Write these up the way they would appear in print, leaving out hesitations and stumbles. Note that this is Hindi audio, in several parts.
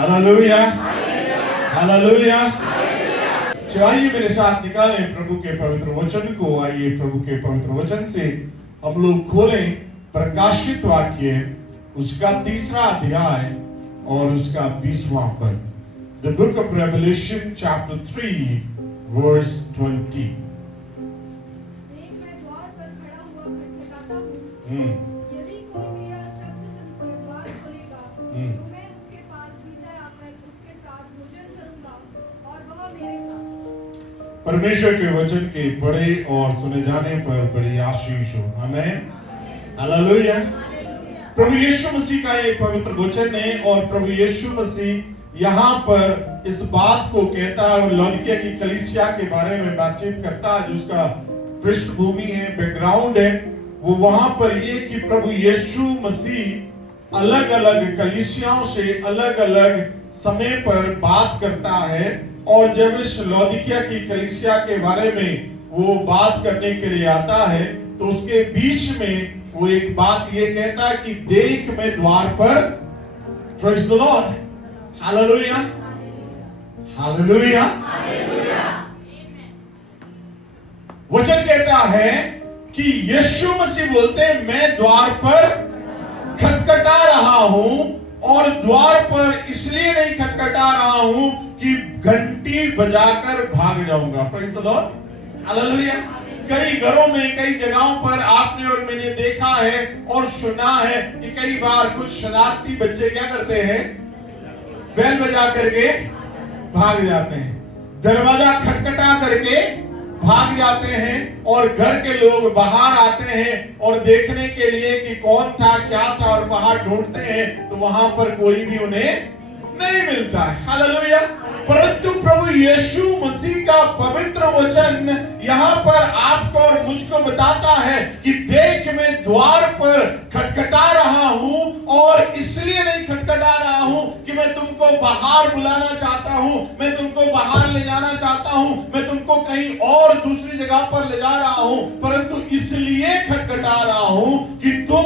Hallelujah, hallelujah. तो आइए मेरे साथ निकालें प्रभु के पवित्र वचन को। आइए प्रभु के पवित्र वचन से हम लोग खोलें प्रकाशित वाक्य उसका 3रा अध्याय और उसका 20वां पद। The book of Revelation chapter 3 verse 20। मैं द्वार पर खड़ा हुआ खटखटाता हूँ। यदि कोई मेरा शब्द सुनकर द्वार खोलेगा, तो मैं उसके पास भीतर आकर उसके साथ भोजन करूंगा और वह मेरे साथ। परमेश्वर के वचन के पढ़े और सुने जाने पर बड़ी आशीष हो। आमीन, हालेलुया। प्रभु यीशु मसीह का ये पवित्र वचन है और प्रभु यीशु मसीह यहाँ पर इस बात को कहता है और लौदीकिया की कलीसिया के बारे में बातचीत करता है, जो उसका पृष्ठभूमि है, बैकग्राउंड है। वो वहां पर ये कि प्रभु यीशु मसीह अलग अलग कलीसियाओं से अलग अलग समय पर बात करता है। और जब इस लौदीकिया की कलीसिया के बारे में वो बात करने के लिए आता है, तो उसके बीच में वो एक बात ये कहता है कि देख मैं द्वार पर, praise the lord, hallelujah, hallelujah. वचन कहता है कि यीशु मसीह बोलते हैं मैं द्वार पर खटखटा रहा हूं, और द्वार पर इसलिए नहीं खटखटा रहा हूं कि घंटी बजाकर भाग जाऊंगा। Praise the lord, hallelujah. कई घरों में, कई जगहों पर आपने और मैंने देखा है और सुना है कि कई बार कुछ शरारती बच्चे क्या करते हैं, बेल बजा करके भाग जाते हैं, दरवाजा खटखटा करके भाग जाते हैं, और घर के लोग बाहर आते हैं और देखने के लिए कि कौन था, क्या था, और बाहर ढूंढते हैं तो वहां पर कोई भी उन्हें नहीं मिलता है। हालेलुया। परंतु प्रभु यीशु मसीह का पवित्र वचन यहाँ पर आपको और मुझको बताता है कि देख मैं द्वार पर खटखटा रहा हूं, और इसलिए नहीं खटखटा रहा हूं कि मैं तुमको बाहर बुलाना चाहता हूं, मैं तुमको बाहर ले जाना चाहता हूं, मैं तुमको कहीं और दूसरी जगह पर ले जा रहा हूं, परंतु इसलिए खटखटा रहा हूं कि तुम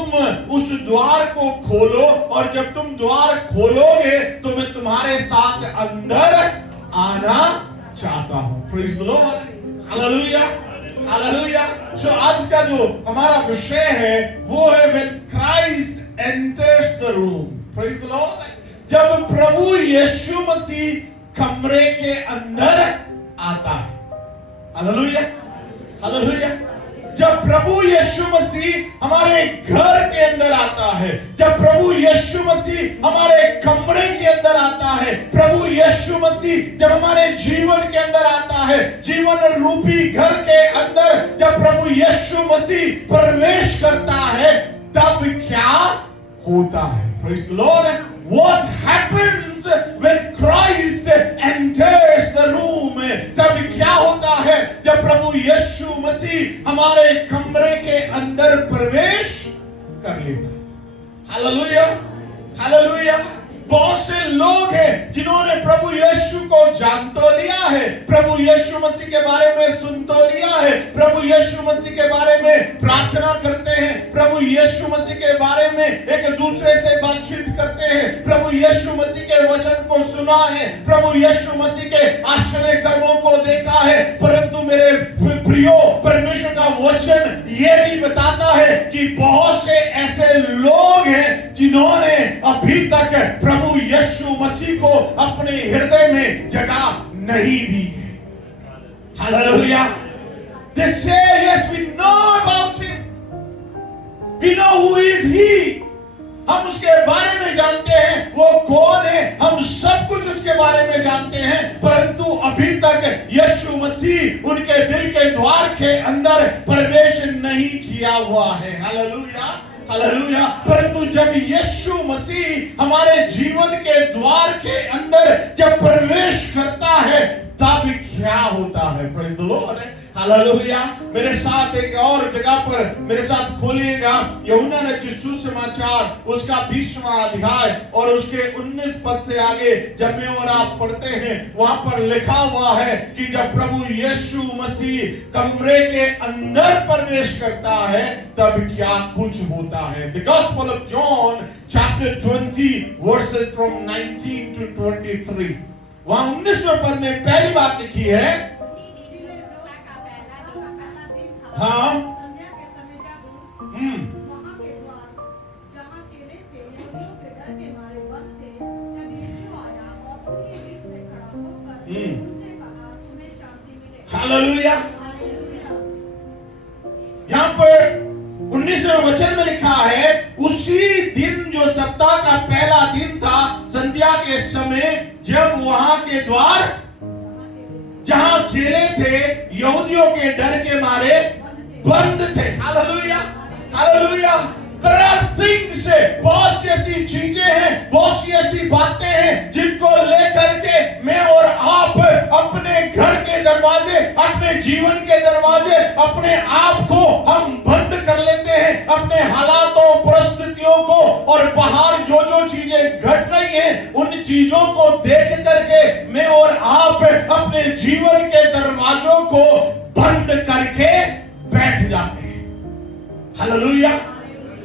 उस द्वार को खोलो, और जब तुम द्वार खोलोगे तो मैं तुम्हारे साथ अंदर आना चाहता हूं। Praise the lord, hallelujah, hallelujah. So आज का जो हमारा विषय है वो है when Christ enters the room. Praise the lord. जब प्रभु यीशु मसीह कमरे के अंदर आता है। Hallelujah, hallelujah. जब प्रभु यीशु मसीह हमारे घर के अंदर आता है, जब प्रभु यीशु मसीह हमारे कमरे के अंदर आता है, प्रभु यीशु मसीह जब हमारे जीवन के अंदर आता है, जीवन रूपी घर के अंदर जब प्रभु यीशु मसीह प्रवेश करता है, तब क्या होता है? Praise the Lord. What happens when Christ enters the room? तब क्या होता है जब प्रभु यीशु मसीह हमारे कमरे के अंदर प्रवेश कर लेता है? Hallelujah, hallelujah. बहुत से लोग हैं जिन्होंने प्रभु यीशु को जान तो लिया है, प्रभु यीशु मसीह के बारे में सुन तो लिया है, प्रभु यीशु मसीह के बारे में प्रार्थना करते हैं, प्रभु यीशु मसीह के बारे में एक दूसरे से बातचीत करते हैं, प्रभु यीशु मसीह के वचन को सुना है, प्रभु यीशु मसीह के आश्चर्य कर्मों को देखा है, परंतु मेरे प्रियो, परमेश्वर का वचन ये भी बताता है कि बहुत से ऐसे लोग हैं जिन्होंने अभी तक प्रभु यीशु मसीह को अपने हृदय में जगह नहीं दी है। Hallelujah. They say yes, we know about him, we know who is he। हम उसके बारे में जानते हैं, वो कौन है, हम सब कुछ उसके बारे में जानते हैं, परंतु अभी तक यीशु मसीह उनके दिल के द्वार के अंदर प्रवेश नहीं किया हुआ है। Hallelujah, hallelujah. परंतु जब यीशु मसीह हमारे जीवन के द्वार के अंदर जब प्रवेश करता है, तब क्या होता है? Praise the lord. हालेलुया। मेरे साथ एक और जगह पर मेरे साथ खोलिएगा, यूहन्ना रचित सुसमाचार उसका 20वां अध्याय और उसके 19 पद से आगे जब मैं और आप पढ़ते हैं, वहां पर लिखा हुआ है कि जब प्रभु यीशु मसीह कमरे के अंदर प्रवेश करता है तब क्या कुछ होता है। The Gospel of John chapter 20 verses from 19 to 23, वहां 19वें पद में पहली बात लिखी है, हाँ, संध्या के समय जब वहाँ के द्वार जहाँ चेले थे यहूदियों के डर के मारे बंद थे, तब यीशु आया और उनके बीच में खड़ा होकर उनसे कहा, तुम्हें शांति मिले। हालेलुया। हालेलुया। यहाँ पर 19वें वचन में लिखा है, उसी दिन जो सप्ताह का पहला दिन था, संध्या के समय जब वहां के द्वार जहां चेले थे यहूदियों के डर के मारे बंद थे। Hallelujah, hallelujah. There are things, बहुत सी ऐसी चीजें हैं, बहुत सी ऐसी बातें हैं जिनको लेकर के मैं और आप अपने घर के दरवाजे, अपने जीवन के दरवाजे, अपने आप को हम बंद कर लेते हैं, अपने हालातों, परिस्थितियों को, और बाहर जो जो चीजें घट रही हैं उन चीजों को देख करके मैं और आप अपने जीवन के दरवाजों को बंद करके बैठ जाते हैं। हालेलुया।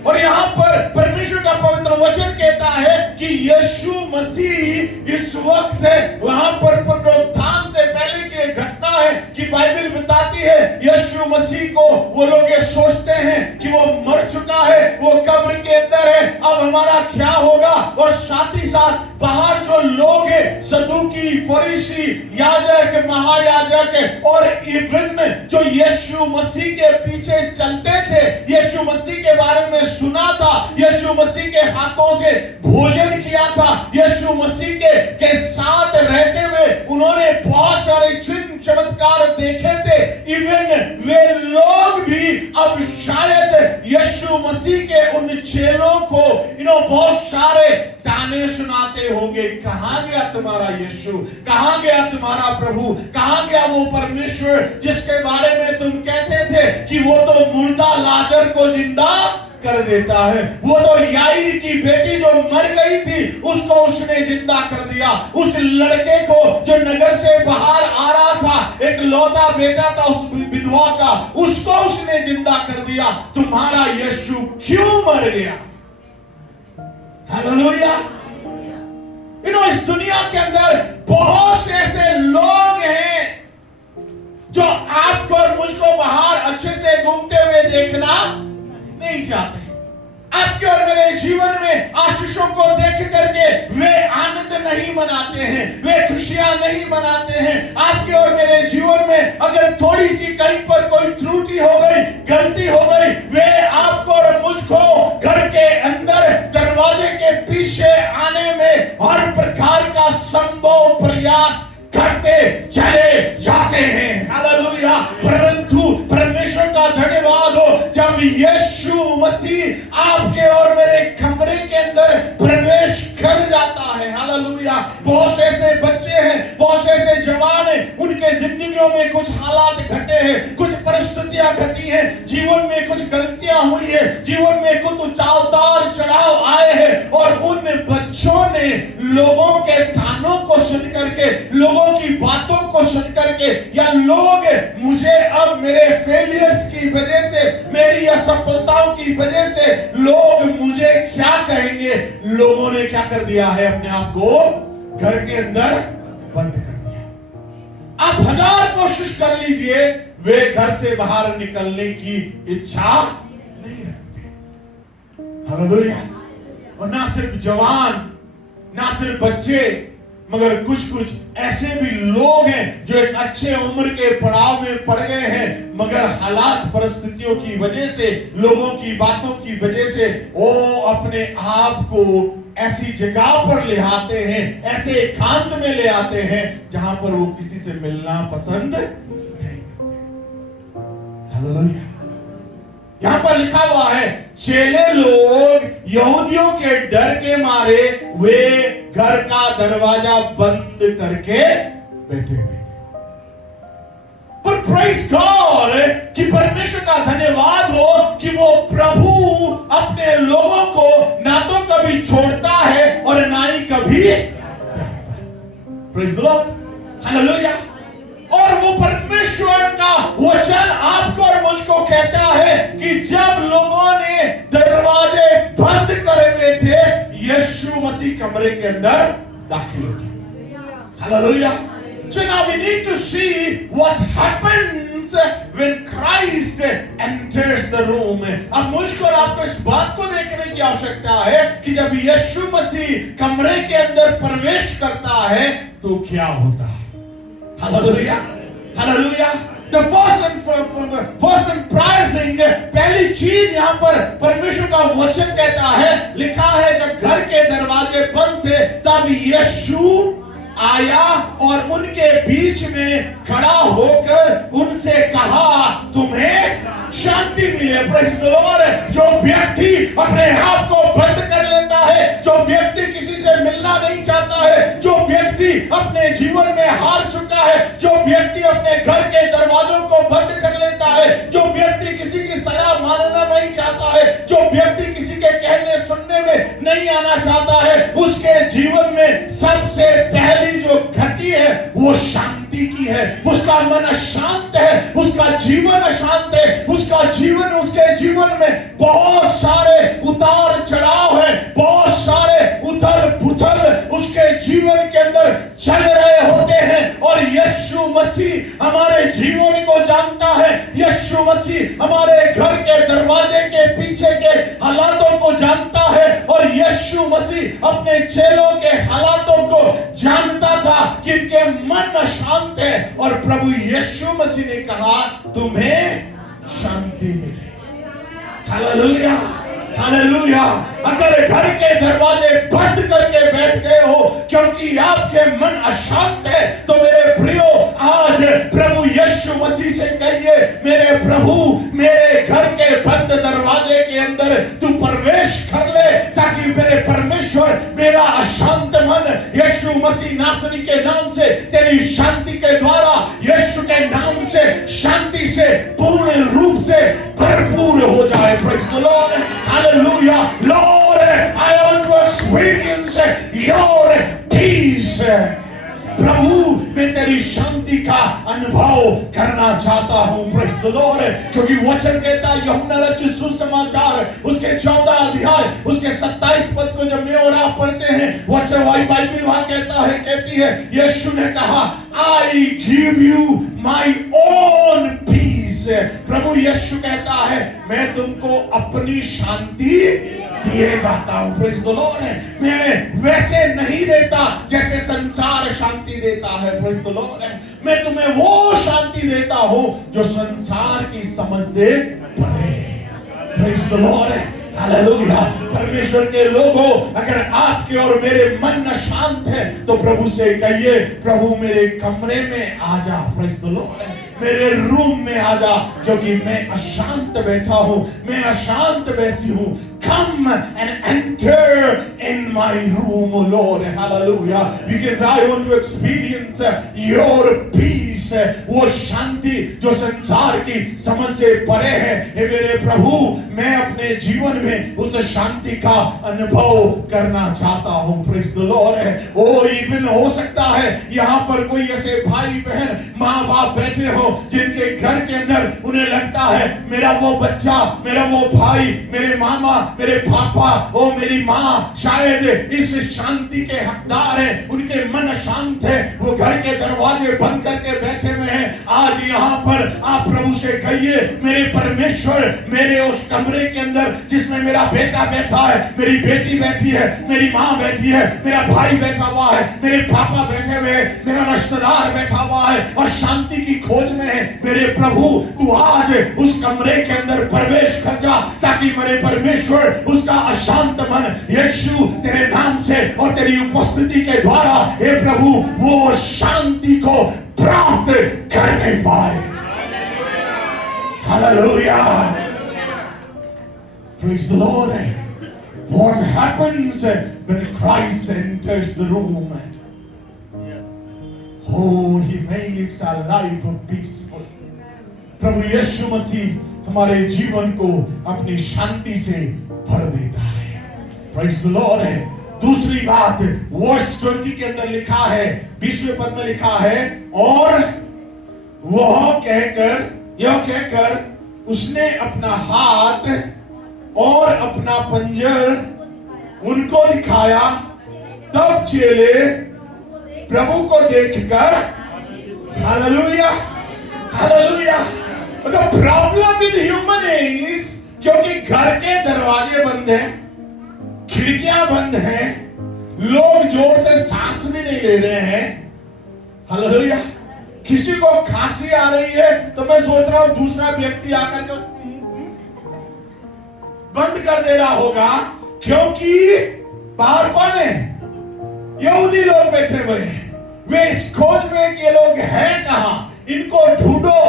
और यहाँ पर परमेश्वर का पवित्र वचन कहता है कि यीशु मसीह इस वक्त है, वहां पर पुनरुत्थान से पहले की एक घटना है कि बाइबल बताती है यीशु मसीह को वो लोग ये सोचते हैं कि वो मर चुका है, वो कब्र के अंदर है, अब हमारा क्या होगा। और साथ ही साथ बाहर जो लोग हैं, सदूकी, फरीसी, याजक, महायाजक और इवन जो यीशु मसीह के पीछे चलते थे, यीशु मसीह के बारे में सुना था, यीशु मसीह के हाथों से भोजन किया था, यीशु मसीह के साथ रहते हुए उन्होंने बहुत सारे चिन्ह चमत्कार देखे थे, इवन वे लोग भी अब शायद यीशु मसीह के उन चेलों को बहुत सारे ताने सुनाते होंगे, कहां गया तुम्हारा यीशु, कहां गया तुम्हारा प्रभु, कहां गया वो परमेश्वर जिसके बारे में तुम कहते थे कि वो तो मुर्दा लाजर को जिंदा कर देता है, वो तो याईर की बेटी जो मर गई थी उसको उसने जिंदा कर दिया, उस लड़के को जो नगर से बाहर आ रहा था, एक लौता बेटा था उस विधवा का, उसको उसने जिंदा कर दिया, तुम्हारा यीशु क्यों मर गया। हालेलुया। इस दुनिया के अंदर बहुत से ऐसे लोग हैं जो आपको और मुझको बाहर अच्छे से घूमते हुए देखना नहीं चाहते। आपके और मेरे जीवन में आशीषों को देख करके वे आनंद नहीं मनाते हैं, वे खुशियां नहीं मनाते हैं। आपके और मेरे जीवन में अगर थोड़ी सी कहीं पर कोई त्रुटि हो गई, गलती हो गई, वे आपको और मुझको घर के अंदर दरवाजे के पीछे आने में हर प्रकार का संभव प्रयास करते चले जाते हैं। हालेलुया। परंतु परमेश्वर का धन्यवाद हो, जब यीशु मसीह आपके और मेरे कमरे के अंदर प्रवेश कर जाता है, हालेलुया। बहुत से ऐसे बच्चे हैं, बहुत से ऐसे जवान हैं, उनके जिंदगियों में कुछ हालात घटे हैं, कुछ परिस्थितियां घटी हैं, जीवन में कुछ गलतियां हुई है, जीवन में कुछ उतार चढ़ाव आए हैं, और उन बच्चों ने लोगों के तानों को सुन करके, लोगों की बातों को सुन करके, या लोग मुझे अब मेरे फेलियर्स की वजह से, मेरी असफलताओं की वजह से लोग मुझे क्या कहेंगे, लोगों ने क्या कर दिया है, अपने आप को घर के अंदर बंद कर दिया। आप 1000 कोशिश कर लीजिए, वे घर से बाहर निकलने की इच्छा नहीं रखते। हालेलुया। और ना सिर्फ जवान, ना सिर्फ बच्चे, मगर कुछ कुछ ऐसे भी लोग हैं जो एक अच्छे उम्र के पड़ाव में पड़ गए हैं, मगर हालात परिस्थितियों की वजह से, लोगों की बातों की वजह से वो अपने आप को ऐसी जगह पर ले आते हैं, ऐसे एकांत में ले आते हैं जहां पर वो किसी से मिलना पसंद नहीं करते। हालेलुया। यहां पर लिखा हुआ है, चेले लोग यहूदियों के डर के मारे वे घर का दरवाजा बंद करके बैठे हुए थे। पर praise God कि परमेश्वर का धन्यवाद हो कि वो प्रभु अपने लोगों को ना तो कभी छोड़ता है और ना ही कभी praise the Lord, hallelujah। और वो परमेश्वर का वचन आपको और मुझको कहता है कि जब लोगों ने दरवाजे बंद करे हुए थे, यीशु मसीह कमरे के अंदर दाखिल हो गए। Hallelujah. So now we need to see what happens when Christ enters the room. अब मुझको और आपको इस बात को देखने की आवश्यकता है कि जब यीशु मसीह कमरे के अंदर प्रवेश करता है तो क्या होता है। Hallelujah, hallelujah. The first and prior thing, पहली चीज यहाँ पर परमेश्वर का वचन कहता है, लिखा है जब घर के दरवाजे बंद थे तब यीशु आया और उनके बीच में खड़ा होकर उनसे कहा तुम्हें शांति मिले। Praise the Lord. जो व्यक्ति अपने आप को बंद कर लेता है, जो व्यक्ति किसी से मिलना नहीं चाहता है, जो व्यक्ति अपने जीवन में हार चुका है, जो व्यक्ति अपने घर के दरवाजों को बंद कर लेता है, जो व्यक्ति किसी की सलाह मानना नहीं चाहता है, जो व्यक्ति किसी के कहने सुनने में नहीं आना चाहता है, उसके जीवन में सबसे पहली जो घटी है वो शांति की है। उसका मन अशांत है, उसका जीवन अशांत है, उसका जीवन, उसके जीवन में बहुत सारे उतार चढ़ाव है, बहुत सारे उथल पुथल उसके जीवन के अंदर चल रहे होते हैं। और यीशु मसीह हमारे जीवन को जानता है, यीशु मसीह हमारे घर के दरवाजे के पीछे के हालातों को जानता है और यीशु मसीह अपने चेलों के हालातों को जानता था कि इनके मन अशांत है और प्रभु यीशु मसीह ने कहा तुम्हें शांति मिले। Hallelujah, hallelujah. अगर घर के दरवाजे बंद करके बैठ गए हो क्योंकि आपके मन अशांत है तो मेरे प्रियो आज प्रभु यीशु मसीह से कहिए मेरे प्रभु मेरे घर के बंद दरवाजे के अंदर तू प्रवेश कर ले ताकि मेरे परमेश्वर मेरा अशांत मन यीशु मसीह नासरी के नाम से तेरी शांति के द्वारा यीशु के नाम से शांति से पूर्ण रूप से भरपूर हो जाए। Praise the lord, hallelujah. Lord, I want to experience your peace. प्रभु मैं तेरी शांति का अनुभव करना चाहता हूं। Praise the lord. क्योंकि वचन कहता है यूहन्ना रचित सुसमाचार उसके 14 अध्याय उसके 27 पद को जब मैं और आप पढ़ते हैं वचन बाइबल वहां कहती है यीशु ने कहा I give you my own peace। प्रभु यीशु कहता है मैं तुमको अपनी शांति दिए जाता हूं। Praise the Lord. मैं वैसे नहीं देता जैसे संसार शांति देता है। Praise the Lord. मैं तुम्हें वो शांति देता हूं जो संसार की समझ से परे। Praise the lord, hallelujah. परमेश्वर के लोगों अगर आपके और मेरे मन अशांत है तो प्रभु से कहिए प्रभु मेरे कमरे में आ जा। Praise the Lord. मेरे रूम में आ जा क्योंकि मैं अशांत बैठा हूं, मैं अशांत बैठी हूं। Come and enter in my room, O Lord, hallelujah, because I want to experience your peace। वो शांति जो संसार की समझ से परे है। हे मेरे प्रभु मैं अपने जीवन में उस शांति का अनुभव करना चाहता हूं। Praise the lord. Oh even हो सकता है यहाँ पर कोई ऐसे भाई बहन माँ बाप बैठे हो जिनके घर के अंदर उन्हें लगता है मेरा वो बच्चा, मेरा वो भाई, मेरे मामा, मेरे पापा, ओ मेरी माँ शायद इस शांति के हकदार हैं, उनके मन शांत है, वो घर के दरवाजे बंद करके बैठे हुए हैं। आज यहाँ पर आप प्रभु से कहिए मेरे परमेश्वर मेरे उस कमरे के अंदर जिसमें मेरा बेटा बैठा है, मेरी बेटी बैठी है, मेरी माँ बैठी है, मेरा भाई बैठा हुआ है, मेरे पापा बैठे हुए हैं, मेरा रिश्तेदार बैठा हुआ है और शांति की खोज में है। मेरे प्रभु तू आज उस कमरे के अंदर प्रवेश कर जा ताकि मेरे परमेश्वर उसका अशांत मन यीशु तेरे नाम से और तेरी उपस्थिति के द्वारा हे प्रभु वो शांति को प्राप्त करने पाए। Hallelujah, praise the Lord। What happens when Christ enters the room? Oh, He makes our life peaceful. प्रभु यीशु मसीह हमारे जीवन को अपनी शांति से भर देता है। Praise the Lord है। दूसरी बात वर्स 20 के अंदर लिखा है, 20वें पद में लिखा है, और वह कहकर उसने अपना हाथ और अपना पंजर उनको दिखाया। तब चेले प्रभु को देखकर hallelujah hallelujah. The problem with human is क्योंकि घर के दरवाजे बंद हैं, खिड़कियां बंद हैं, लोग जोर से सांस भी नहीं ले रहे हैं। हालेलुया। किसी को खांसी आ रही है तो मैं सोच रहा हूं दूसरा व्यक्ति आकर के बंद कर दे रहा होगा, क्योंकि बाहर कौन है? यहूदी लोग बैठे हुए हैं। वे इस खोज में कि ये लोग हैं कहां, इनको ढूंढो।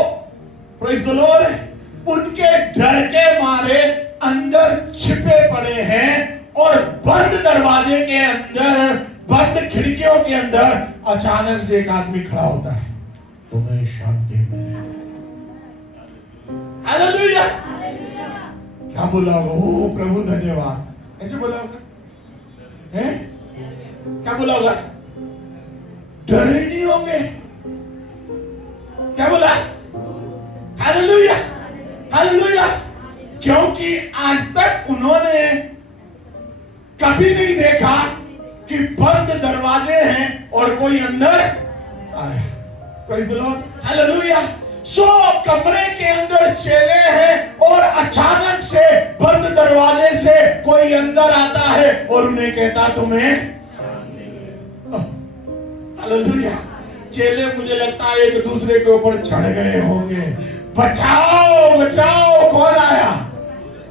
Praise the Lord. उनके डर के मारे अंदर छिपे पड़े हैं और बंद दरवाजे के अंदर, बंद खिड़कियों के अंदर अचानक से एक आदमी खड़ा होता है, तुम्हें शांति मिले। हालेलुया। क्या बोला होगा? ओ प्रभु धन्यवाद, ऐसे बोला होगा हैं? क्या बोला होगा? डरे नहीं होंगे। क्या बोला? Hallelujah hallelujah. क्योंकि आज तक उन्होंने कभी नहीं देखा कि बंद दरवाजे हैं और कोई अंदर आया। Praise the lord hallelujah. So कमरे के अंदर चेले हैं और अचानक से बंद दरवाजे से कोई अंदर आता है और उन्हें कहता तुम्हें हालेलुया। चेले मुझे लगता है एक दूसरे के ऊपर चढ़ गए होंगे, बचाओ बचाओ, कौन आया?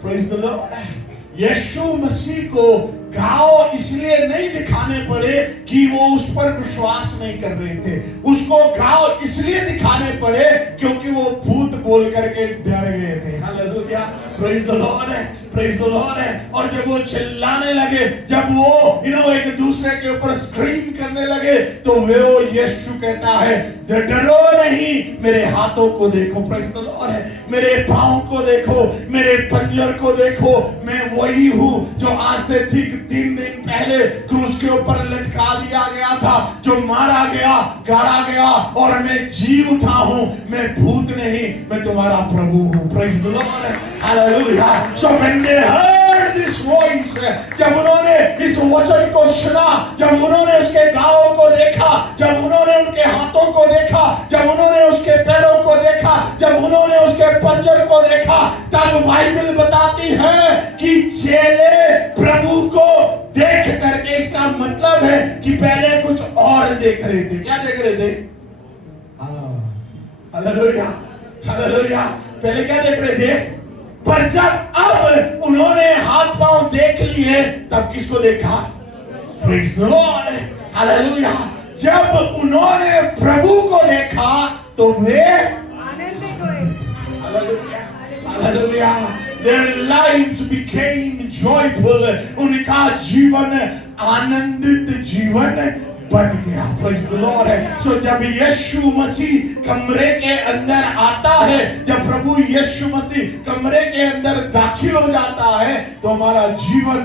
Praise the lord. Yeshu Masih को घाव इसलिए नहीं दिखाने पड़े कि वो उस पर विश्वास नहीं कर रहे थे, उसको घाव इसलिए दिखाने पड़े क्योंकि वो भूत बोल करके डर गए थे। हालेलुया। प्रेज़ द लॉर्ड है, प्रेज़ द लॉर्ड है। और जब वो चिल्लाने लगे, जब वो एक दूसरे के ऊपर स्क्रीम करने लगे, तो वो यीशु कहता है डरो नहीं, मेरे हाथों को देखो। प्रेज़ द लॉर्ड है। मेरे पांव को देखो, मेरे पंजर को देखो, मैं वही हूं जो आज से ठीक 3 दिन पहले क्रूस के ऊपर लटका दिया गया था, जो मारा गया, गाड़ा गया, और मैं जी उठा हूं। मैं भूत नहीं, मैं तुम्हारा प्रभु हूं। Praise the lord hallelujah. So when they heard this voice, जब उन्होंने इस वचन को सुना, जब उन्होंने उसके घावों को देखा, जब उन्होंने उनके हाथों को देखा, जब उन्होंने उसके पैरों को देखा, जब उन्होंने उसके पंजर को देखा, तब बाइबल बताती है कि चेले प्रभु को देख करके, इसका मतलब है कि पहले कुछ और देख रहे थे। क्या देख रहे थे? Hallelujah hallelujah. पहले क्या देख रहे थे? पर जब अब उन्होंने हाथ पांव देख लिए, तब किसको देखा? Praise the lord hallelujah. जब उन्होंने प्रभु को देखा तो वे आनंदित हुए। Hallelujah hallelujah. Their lives became joyful. उनका जीवन आनंदित जीवन बन गया। Praise the Lord है। So जब यीशु मसीह कमरे के अंदर आता है, जब प्रभु यीशु मसीह कमरे के अंदर दाखिल हो जाता है, तो हमारा जीवन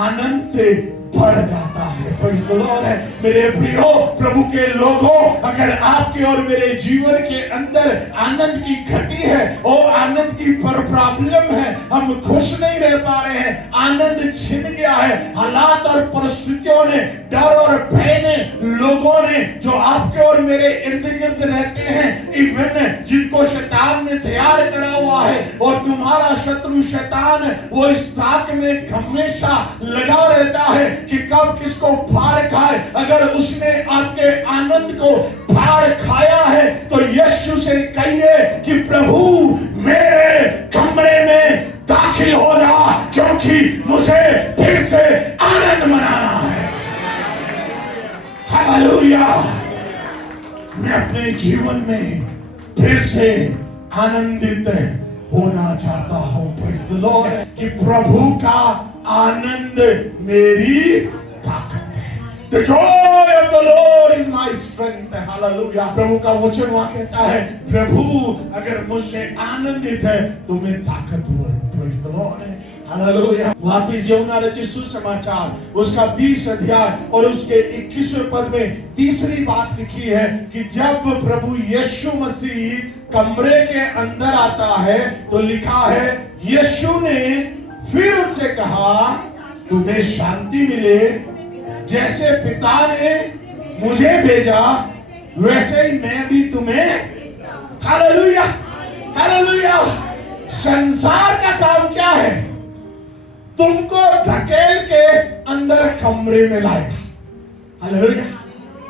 आनंद से भर जाता है। Praise the Lord है। मेरे प्रियो प्रभु के लोगों, अगर आपके और मेरे जीवन के अंदर आनंद की घटी है और आनंद की प्रॉब्लम है, हम खुश नहीं रह पा रहे हैं, आनंद छिन गया है, हालात और परिस्थितियों ने, डर और भय ने, लोगों ने जो आपके और मेरे इर्द गिर्द रहते हैं, इवन जिनको शैतान ने तैयार करा हुआ है, और तुम्हारा शत्रु शैतान वो इस ताक में हमेशा लगा रहता है कि कब किसको फाड़ खाए। अगर उसने आपके आनंद को फाड़ खाया है तो यीशु से कहिए कि प्रभु मेरे कमरे में दाखिल हो जा, क्योंकि मुझे फिर से आनंद मनाना है। हालेलुया। मैं अपने जीवन में फिर से आनंदित होना चाहता हूं। प्रेज़ द लॉर्ड कि प्रभु का आनंद मेरी ताकत है। The joy of the Lord is my strength. Hallelujah. प्रभु का वचन वहां कहता है, प्रभु अगर मुझसे आनंदित है तो मैं ताकतवर हूं। Praise the Lord। हालेलुया। वापिस यूहन्ना रचित सुसमाचार उसका 20 अध्याय और उसके 21वें पद में तीसरी बात लिखी है कि जब प्रभु यीशु मसीह कमरे के अंदर आता है तो लिखा है, यीशु ने फिर उनसे कहा, तुम्हें शांति मिले। जैसे पिता ने मुझे भेजा वैसे ही मैं भी तुम्हें। Hallelujah, hallelujah. संसार का काम क्या है? तुमको धकेल के अंदर कमरे में लाएगा। हालेलुया।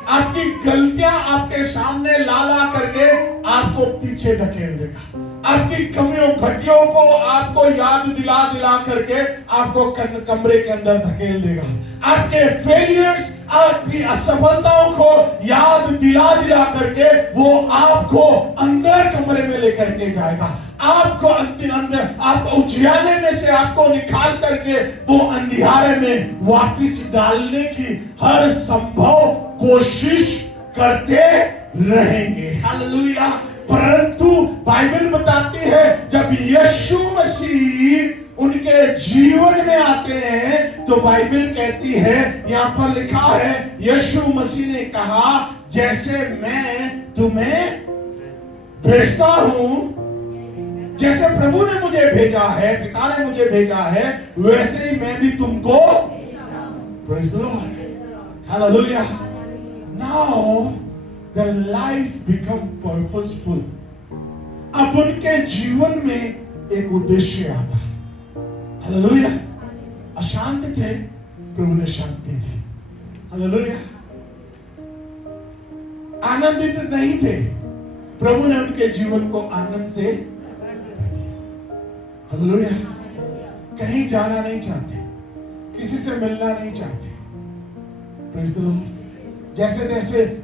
आपकी गलतियां आपके सामने ला ला करके आपको पीछे धकेल देगा। आपकी कमियों घटियों को आपको याद दिला दिला करके आपको कमरे के अंदर धकेल देगा। आपके फेलियर्स, आपकी असफलताओं को याद दिला दिला करके वो आपको अंदर कमरे में लेकर के जाएगा। आपको अंदर आप उजियाले में से आपको निकाल करके वो अंधियारे में वापिस डालने की हर संभव कोशिश करते रहेंगे। हालेलुया। परंतु बाइबल बताती है जब यीशु मसीह उनके जीवन में आते हैं तो बाइबल कहती है, यहां पर लिखा है, यीशु मसीह ने कहा, जैसे मैं तुम्हें भेजता हूं, जैसे प्रभु ने मुझे भेजा है, पिता ने मुझे भेजा है, वैसे ही मैं भी तुमको। Praise the Lord. Hallelujah. Now the life become purposeful. अब उनके जीवन में एक उद्देश्य आता। हालेलुया। अशांत थे, प्रभु ने शांति दी। हालेलुया। आनंदित नहीं थे, प्रभु ने उनके जीवन को आनंद से। हालेलुया। कहीं जाना नहीं चाहते, किसी से मिलना नहीं चाहते। Praise the Lord.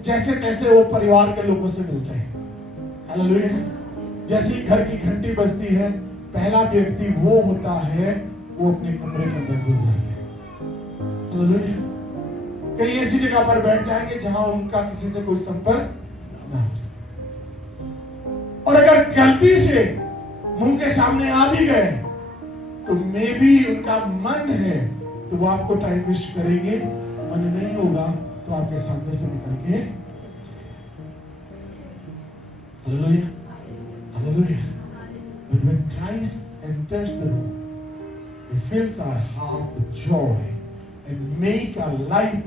जैसे तैसे वो परिवार के लोगों से मिलते हैं। हालेलुया। जैसे घर की घंटी बजती है, पहला व्यक्ति वो होता है, वो अपने कमरे के अंदर घुस जाते हैं। हालेलुया। कहीं ऐसी जगह पर बैठ जाएंगे जहां उनका किसी से कोई संपर्क ना हो सके। और अगर गलती से मुंह के सामने आ भी गए तो मे भी उनका मन है तो वो आपको टाइम वेस्ट करेंगे, मन नहीं होगा तो आपके सामने से निकल के। Hallelujah, hallelujah. When Christ enters the room, He fills our heart with joy and make our life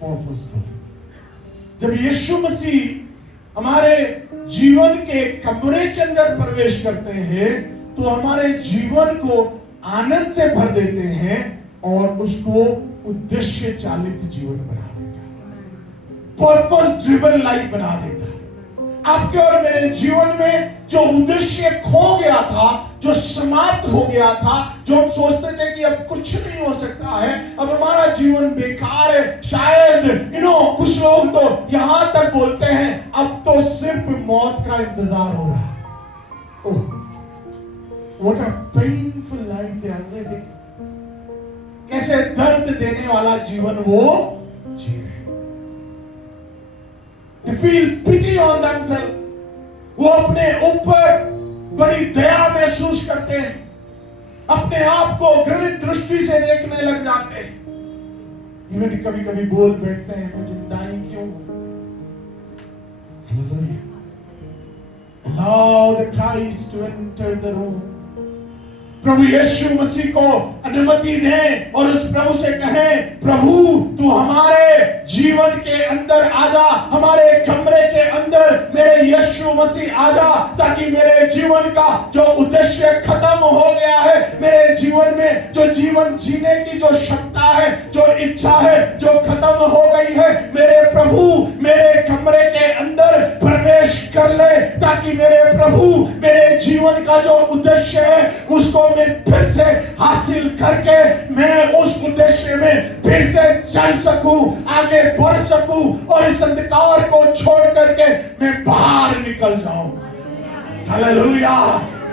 purposeful. जब यीशु मसीह हमारे जीवन के कमरे के अंदर प्रवेश करते हैं तो हमारे जीवन को आनंद से भर देते हैं और उसको उद्देश्य चालित जीवन बना देता है, पर्पस ड्रिवन लाइफ बना देता है। आपके और मेरे जीवन में जो उद्देश्य खो गया था, जो समाप्त हो गया था, जो हम सोचते थे कि अब कुछ नहीं हो सकता है, अब हमारा जीवन बेकार है, शायद कुछ लोग तो यहां तक बोलते हैं अब तो सिर्फ मौत का इंतजार हो रहा है। Oh, what a painful life they are living. कैसे दर्द देने वाला जीवन वो जी रहे। They feel pity on themselves. वो अपने ऊपर बड़ी दया महसूस करते हैं, अपने आप को घृणित दृष्टि से देखने लग जाते हैं। इवन कभी कभी बोल बैठते हैं, मैं जिंदा ही क्यों हूं। Hallelujah. Allow the Christ to enter the room. प्रभु यीशु मसीह को अनुमति दें और उस प्रभु से कहें, प्रभु तू हमारे जीवन के अंदर आजा, हमारे कमरे के अंदर मेरे यीशु मसीह आजा, ताकि मेरे जीवन का जो उद्देश्य खत्म हो गया है, मेरे जीवन में जो जीवन जीने की जो क्षमता है, जो इच्छा है, जो खत्म हो गई है, मेरे प्रभु मेरे कमरे के अंदर प्रवेश कर ले, ताकि मेरे प्रभु मेरे जीवन का जो उद्देश्य है उसको मैं फिर से हासिल करके मैं उस उद्देश्य में फिर से चल सकूं, आगे बढ़ सकूं और इस अंधकार को छोड़ करके मैं बाहर निकल जाऊं। हालेलुया।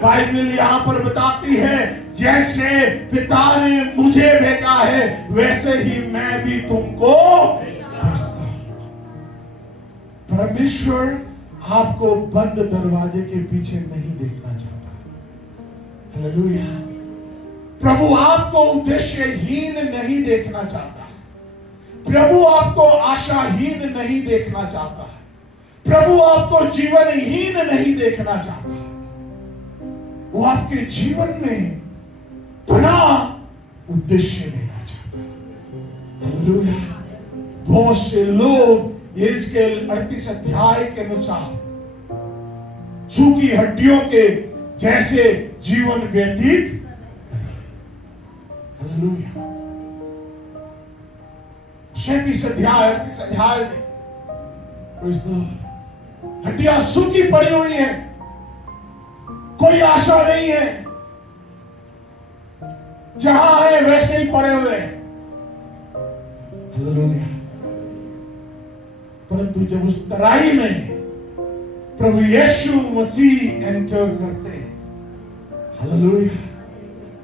बाइबल यहां पर बताती है, जैसे पिता ने मुझे भेजा है वैसे ही मैं भी तुमको भेजता हूं। परमेश्वर आपको बंद दरवाजे के पीछे नहीं देखना चाहता। हालेलुया। प्रभु आपको उद्देश्यहीन नहीं देखना चाहता। प्रभु आपको आशाहीन नहीं देखना चाहता। प्रभु आपको जीवनहीन नहीं देखना चाहता। वो आपके जीवन में बड़ा उद्देश्य देना चाहता है। हालेलुया। बहुत से लोग यहेजकेल 38 अध्याय के अनुसार सूखी हड्डियों के जैसे जीवन व्यतीत। हालेलुया। 37 अध्याय 38 अध्याय में हड्डियां सूखी पड़ी हुई है, कोई आशा नहीं है, जहां है वैसे ही पड़े हुए हैं। हालेलुया। परंतु जब उस तराई में प्रभु यीशु मसीह एंटर करते हैं, हालेलुया,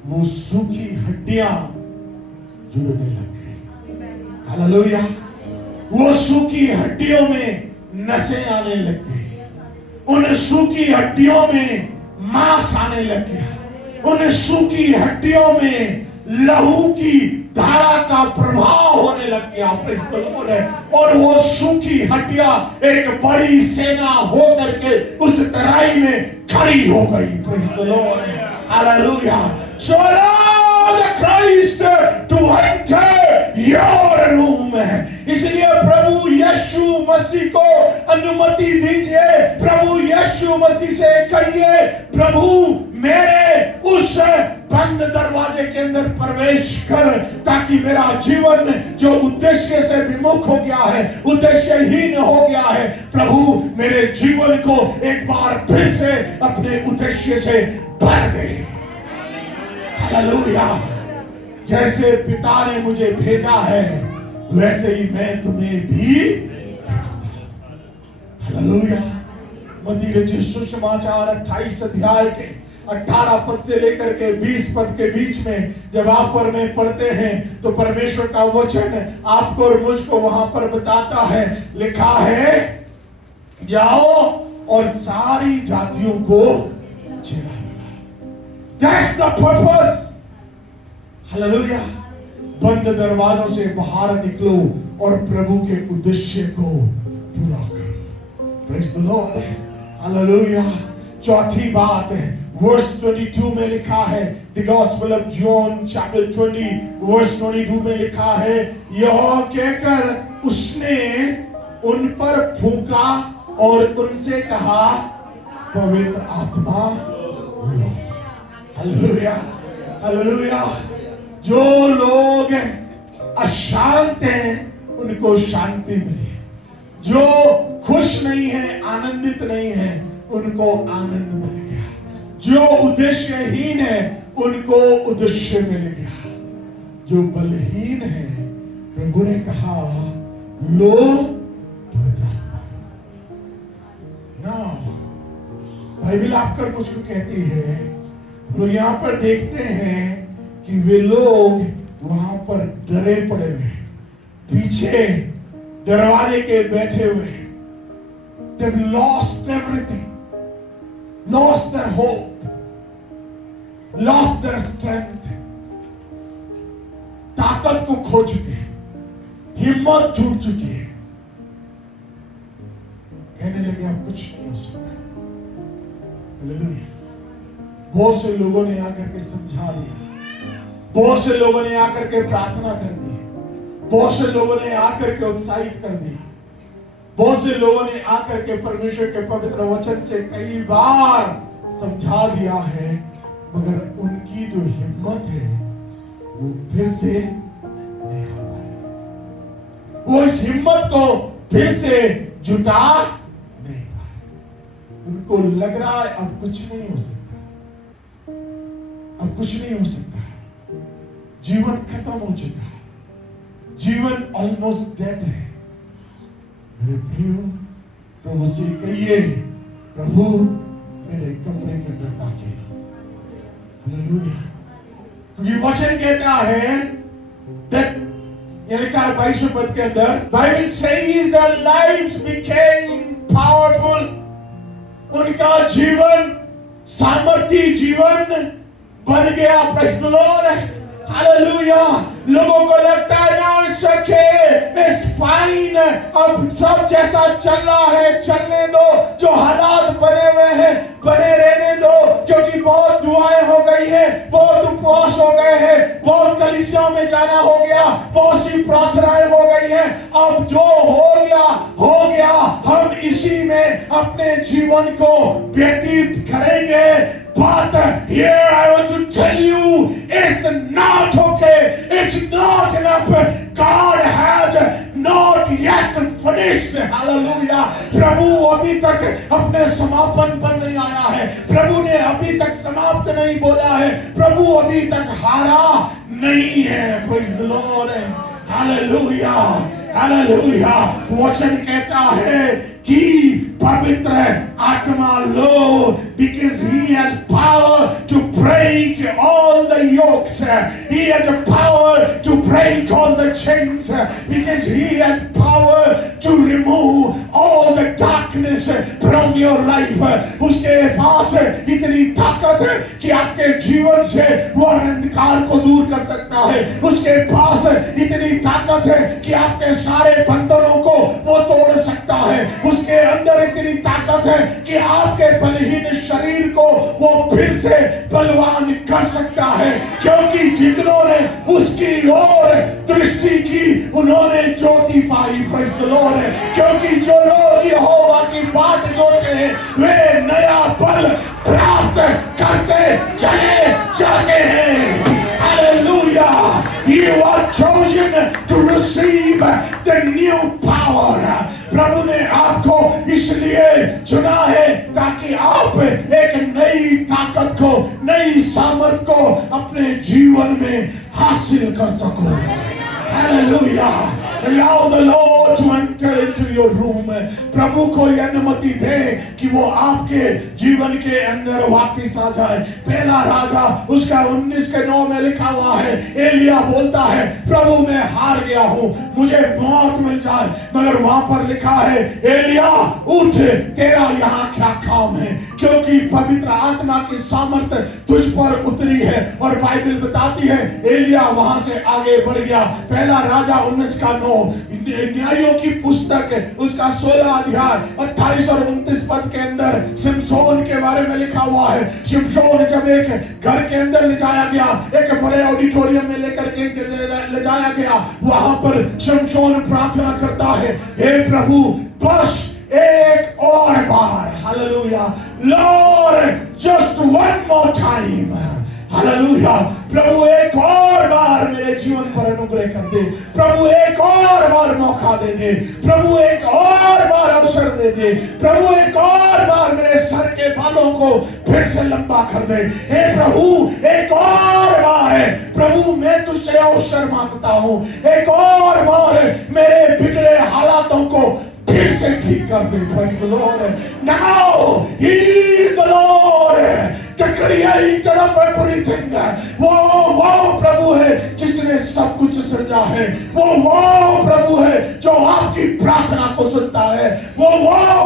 वो सूखी हड्डियां जुड़ने लग गई। हालेलुया। वो सूखी हड्डियों में नसें आने लग गई। उन सूखी हड्डियों में मांस आने लग गया। उन सूखी हड्डियों में लहू की धारा का प्रभाव होने लग गया। Praise the Lord. और वो सूखी हड्डियां एक बड़ी सेना होकर के उस तराई में खड़ी हो गई। Praise the lord. Hallelujah. So allow the Christ to enter your room। इसलिए प्रभु यीशु मसीह को अनुमति दीजिए। प्रभु यीशु मसीह से कहिए, प्रभु मेरे उस बंद दरवाजे के अंदर प्रवेश कर, ताकि मेरा जीवन जो उद्देश्य से विमुख हो गया है, उद्देश्यहीन हो गया है, प्रभु मेरे जीवन को एक बार फिर से अपने उद्देश्य से भर दे। हालेलुया। जैसे पिता ने मुझे भेजा है वैसे ही मैं तुम्हें भी भेजता हूं। हालेलुया। मत्ती रचित सुसमाचार 28 अध्याय के 18 पद से लेकर के 20 पद के बीच में जब आप पर में पढ़ते हैं तो परमेश्वर का वचन आपको और मुझको वहां पर बताता है। लिखा है, जाओ और सारी जातियों को चिल्लाओ। That's the purpose। हालेलुया। बंद दरवाजों से बाहर निकलो और प्रभु के उद्देश्य को पूरा करो। Praise the Lord। हालेलुया। चौथी बात है, वर्स 22 में लिखा है, The Gospel of John chapter 20 verse 22 में लिखा है, यह कहकर उसने उन पर फूंका और उनसे कहा, पवित्र आत्मा लो। हालेलुया। हालेलुया। जो लोग अशांत हैं उनको शांति मिली। जो खुश नहीं है, आनंदित नहीं है, उनको आनंद मिल गया। जो उद्देश्यहीन है उनको उद्देश्य मिल गया। जो बलहीन है, प्रभु ने कहा, लो पवित्र आत्मा। ना बाइबल आपकर मुझको कहती है, तो यहां पर देखते हैं कि वे लोग वहां पर डरे पड़े हुए, पीछे दरवाजे के बैठे हुए। They've lost everything, lost their hope, lost their strength। ताकत को खो चुके, हिम्मत टूट चुकी है। कहने लगे अब कुछ नहीं हो सकता। हालेलुया। बहुत से लोगों ने आकर के समझा दिया, बहुत से लोगों ने आकर के प्रार्थना कर दी, बहुत से लोगों ने आकर के उत्साहित कर दिया, बहुत से लोगों ने आकर के परमेश्वर के पवित्र वचन से कई बार समझा दिया है, मगर उनकी जो हिम्मत है वो फिर से नहीं हो पाई। वो इस हिम्मत को फिर से जुटा नहीं पाए। उनको लग रहा है अब कुछ नहीं हो सकता, अब कुछ नहीं हो सकता, जीवन खत्म हो चुका है, जीवन ऑलमोस्ट डेड है। मेरे प्रियो, प्रभु से कहिए, प्रभु मेरे कमरे के अंदर दाखिल। हालेलुया। क्योंकि वचन कहता है that ये लिखा है 22वें पद के अंदर, Bible says their lives became powerful, उनका जीवन सामर्थी जीवन बन गया। Praise the lord, hallelujah. लोगों को लगता है ना इट्स ओके, इट्स फाइन, अब सब जैसा चल रहा है चलने दो, जो हालात बने हुए हैं बने रहने दो, क्योंकि बहुत दुआएं हो गई हैं, बहुत उपवास हो गए हैं, बहुत कलीसियाओं में जाना हो गया, बहुत सी प्रार्थनाएं हो गई हैं, अब जो हो गया, हम इसी में अपने जीवन को व्यतीत करेंगे। But here I want to tell you, it's not okay. It's not enough. God has not yet finished. Hallelujah. प्रभु अभी तक अपने समापन पर नहीं आया है। प्रभु ने अभी तक समाप्त नहीं बोला है। प्रभु अभी तक हारा नहीं है। Praise the Lord. Hallelujah. Hallelujah. वचन कहता है कि पवित्र आत्मा लो, because he has power to break all the yokes, he has a power to break all the chains, because he has power to remove all the darkness from your life. उसके पास इतनी ताकत है कि आपके जीवन से वो अंधकार को दूर कर सकता है। उसके पास इतनी ताकत है कि आपके सारे बंधनों को वो तोड़ सकता है। उसके अंदर इतनी ताकत है कि आपके बलहीन शरीर को वो फिर से बलवान कर सकता है, क्योंकि जितनों ने उसकी ओर दृष्टि की उन्होंने ज्योति पाई। Praise the lord. क्योंकि जो लोग यहोवा की बात जोते हैं वे नया बल प्राप्त करते चले जाते हैं। Hallelujah. You are chosen to receive the new power. प्रभु ने आपको इसलिए चुना है ताकि आप एक नई ताकत को, नई सामर्थ को अपने जीवन में हासिल कर सको। Hallelujah. Allow the Lord to enter into your room. प्रभु को यह अनुमति दे कि वो आपके जीवन के अंदर वापस आ जाए। पहला राजा उसका 19:9 में लिखा हुआ है, एलिया बोलता है प्रभु मैं हार गया हूँ, मुझे मौत मिल जाए, मगर वहां पर लिखा है एलिया उठ, तेरा यहाँ क्या काम है, क्योंकि पवित्र आत्मा की सामर्थ्य तुझ पर उतरी है। और बाइबल बताती है एलिया वहां से आगे बढ़ गया। पहला राजा 19:9, न्यायों की पुस्तक उसका 16 अध्याय 28 और 29 पद के अंदर शिमशोन के बारे में लिखा हुआ है। शिमशोन जब एक घर के अंदर ले जाया गया, एक बड़े ऑडिटोरियम में लेकर के ले जाया गया, वहां पर शिमशोन प्रार्थना करता है, हे प्रभु बस एक और बार, hallelujah, lord just one more time, hallelujah, प्रभु एक और बार मेरे जीवन पर अनुग्रह कर दे, प्रभु एक और बार मौका दे दे, प्रभु एक और बार अवसर दे दे, प्रभु एक और बार मेरे सर के बालों को फिर से लंबा कर दे, हे प्रभु एक और बार है, प्रभु मैं तुझसे अवसर मांगता हूँ, एक और बार मेरे बिगड़े हालातों को फिर से ठीक कर दे। Praise the Lord. Now He is the Lord, the Creator of everything. वो प्रभु है जिसने सब कुछ सृजा है। वो प्रभु है जो आपकी प्रार्थना को सुनता है। वो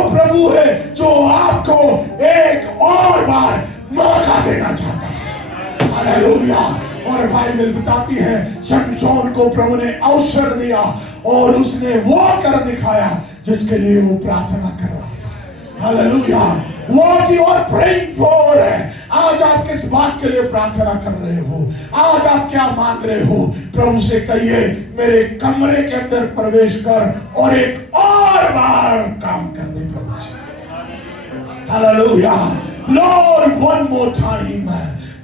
प्रभु है जो आपको एक और बार मौका देना चाहता है। हालेलुया। और बाइबल बताती है शिमशोन को प्रभु ने अवसर दिया और उसने वो कर दिखाया जिसके लिए वो प्रार्थना कर रहा था। Hallelujah. What you are praying for है, आज आप किस बात के लिए प्रार्थना कर रहे हो, आज आप क्या मांग रहे हो, प्रभु से कहिए मेरे कमरे के अंदर प्रवेश कर और एक और बार काम कर दे प्रभु जी। Hallelujah. Lord one more time,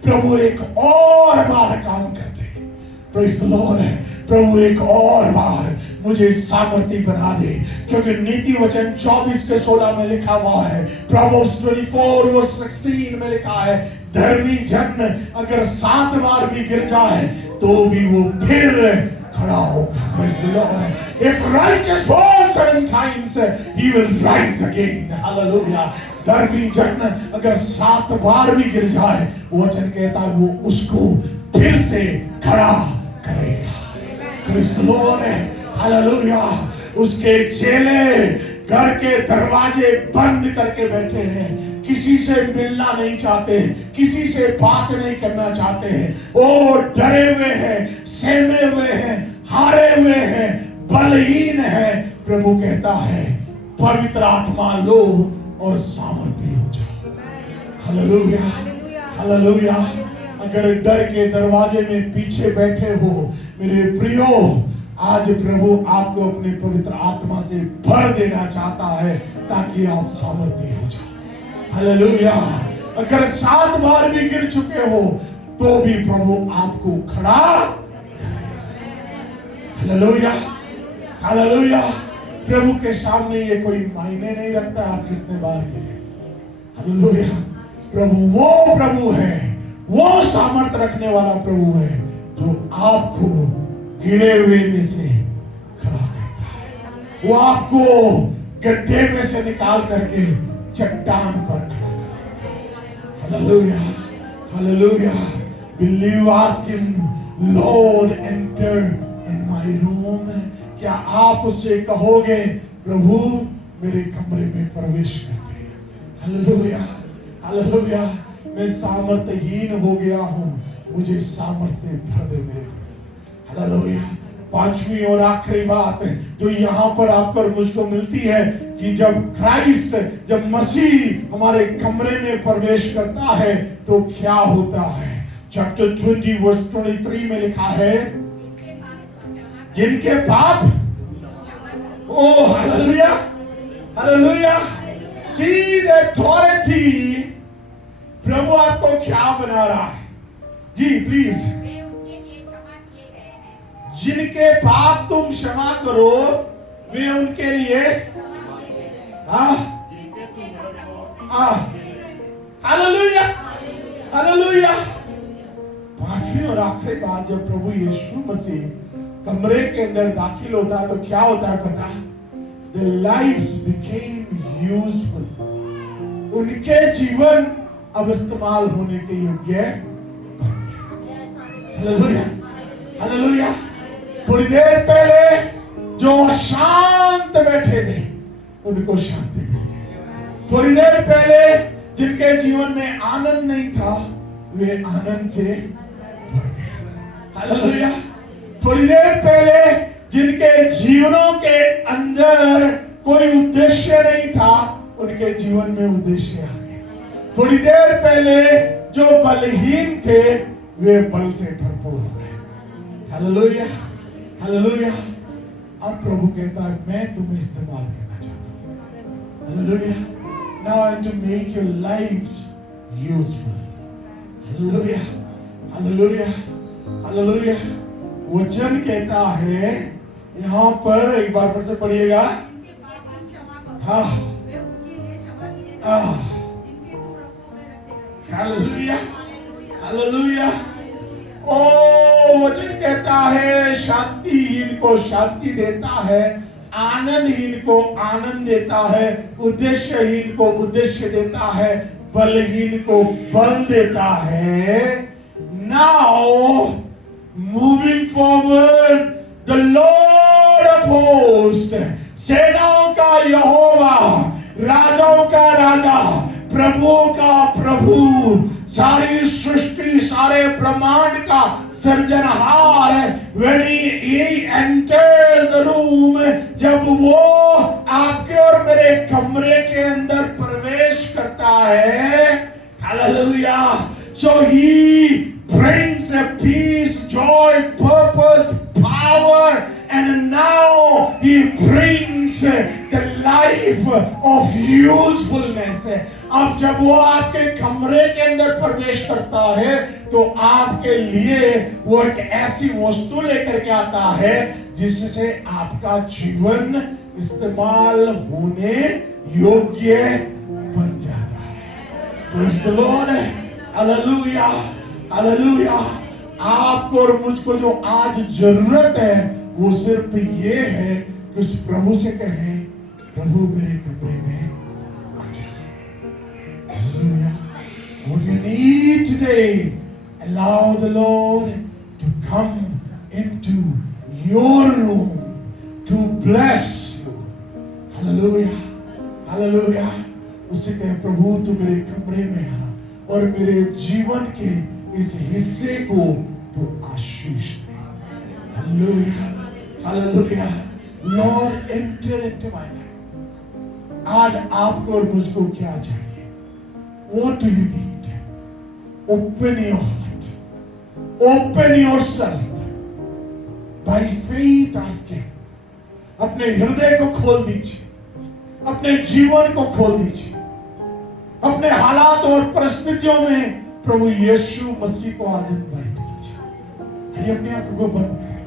प्रभु एक और बार काम कर दे। Praise the lord. प्रभु एक और बार मुझे सामर्थ्य बना दे, क्योंकि नीति वचन 24:16 में लिखा हुआ है, Proverbs 24:16 में लिखा है, धर्मी जन अगर 7 बार भी गिर जाए तो भी वो फिर खड़ा होगा। Praise the Lord. If righteous fall 7 times, he will rise again. Hallelujah. धर्मी जन अगर 7 बार भी गिर जाए, वचन कहता है वो उसको फिर से खड़ा करेगा। Praise the Lord. हालेलुया। उसके चेले घर के दरवाजे बंद करके बैठे हैं, किसी से मिलना नहीं चाहते, किसी से बात नहीं करना चाहते हैं। ओ डरे हुए हैं, सहमे हुए हैं, हारे हुए हैं, बलहीन है। प्रभु कहता है पवित्र आत्मा लो और सामर्थी हो जाओ। Hallelujah, hallelujah. अगर डर के दरवाजे में पीछे बैठे हो मेरे प्रियो, आज प्रभु आपको अपने पवित्र आत्मा से भर देना चाहता है ताकि आप सामर्थी हो जाओ। हालेलुया। अगर 7 बार भी गिर चुके हो तो भी प्रभु आपको खड़ा। Hallelujah, hallelujah. प्रभु के सामने ये कोई मायने नहीं रखता आप कितने बार गिरे। हालेलुया। प्रभु है, वो सामर्थ रखने वाला प्रभु है जो आपको गिरे हुए में से खड़ा करता है। वो आपको गड्ढे में से निकाल करके चट्टान पर खड़ा करता है। Hallelujah, hallelujah. Will you ask him, Lord, enter in my room? क्या आप उससे कहोगे प्रभु मेरे कमरे में प्रवेश कर दे। Hallelujah, hallelujah. मैं सामर्थ्यहीन हो गया हूं, मुझे सामर्थ से भर दे मेरे। हालेलुया। 5वीं और आखिरी बात जो यहाँ पर आपको और मुझको मिलती है कि जब क्राइस्ट, जब मसीह हमारे कमरे में प्रवेश करता है तो क्या होता है। चैप्टर 20 वर्स 23 में लिखा है जिनके पाप, oh hallelujah, hallelujah. See the authority. प्रभु आपको क्या बना रहा है जी, प्लीज। जिनके पाप तुम क्षमा करो वे उनके लिए हालेलुया, हालेलुया। 5वीं और आखिरी बात, जब प्रभु यीशु मसीह कमरे के अंदर दाखिल होता है तो क्या होता है पता? Their lives became useful. उनके जीवन अब इस्तेमाल होने के योग्य। Hallelujah, hallelujah. थोड़ी देर पहले जो शांत बैठे थे उनको शांति मिली। थोड़ी देर पहले जिनके जीवन में आनंद नहीं था वे आनंद से भर गए। हालेलुया। थोड़ी देर पहले जिनके जीवनों के अंदर कोई उद्देश्य नहीं था उनके जीवन में उद्देश्य आ गए। थोड़ी देर पहले जो बलहीन थे वे बल से भरपूर हो गए। Hallelujah, hallelujah. अब प्रभु कहता है मैं तुम्हें इस्तेमाल करना चाहता हूं। Hallelujah. Now I want to make your lives useful. Hallelujah, hallelujah, hallelujah. वचन कहता है यहाँ पर, एक बार फिर से पढ़िएगा। हाँ, हालेलुया, हालेलुया। ओ वचन कहता है शांतिहीन को शांति देता है, आनंदहीन को आनंद देता है, उद्देश्यहीन को उद्देश्य देता है, बलहीन को बल देता है। Now moving forward the Lord of host, सेनाओं का यहोवा, राजाओं का राजा, प्रभुओं का प्रभु, सारी सृष्टि, सारे ब्रह्मांड का सर्जनहार, when he enters the room, जब वो आपके और मेरे कमरे के अंदर प्रवेश करता है। Hallelujah. So he brings a peace, joy, purpose, power, and now he brings the life of usefulness. अब जब वो आपके कमरे के अंदर प्रवेश करता है तो आपके लिए वो एक ऐसी वस्तु लेकर के आता है जिससे आपका जीवन इस्तेमाल होने योग्य बन जाता है। Praise the Lord. Hallelujah, hallelujah. आपको और मुझको जो आज जरूरत है वो सिर्फ ये है कि उस प्रभु से कहें प्रभु मेरे कमरे में आ जाए। Hallelujah. What you need today, allow the Lord to come into your room to bless you. Hallelujah. Hallelujah. उससे कहे प्रभु तू मेरे कमरे में आ और मेरे जीवन के इस हिस्से को तू आशीष दे. Hallelujah. Hallelujah. Lord, enter into my life. आज आपको और मुझको क्या चाहिए? What do you need? Open your heart. Open yourself. By faith asking. अपने हृदय को खोल दीजिए. अपने जीवन को खोल दीजिए. अपने हालात और परिस्थितियों में प्रभु यीशु मसीह को आज इनवाइट कीजिए. आइए अपने आप को बंद करें.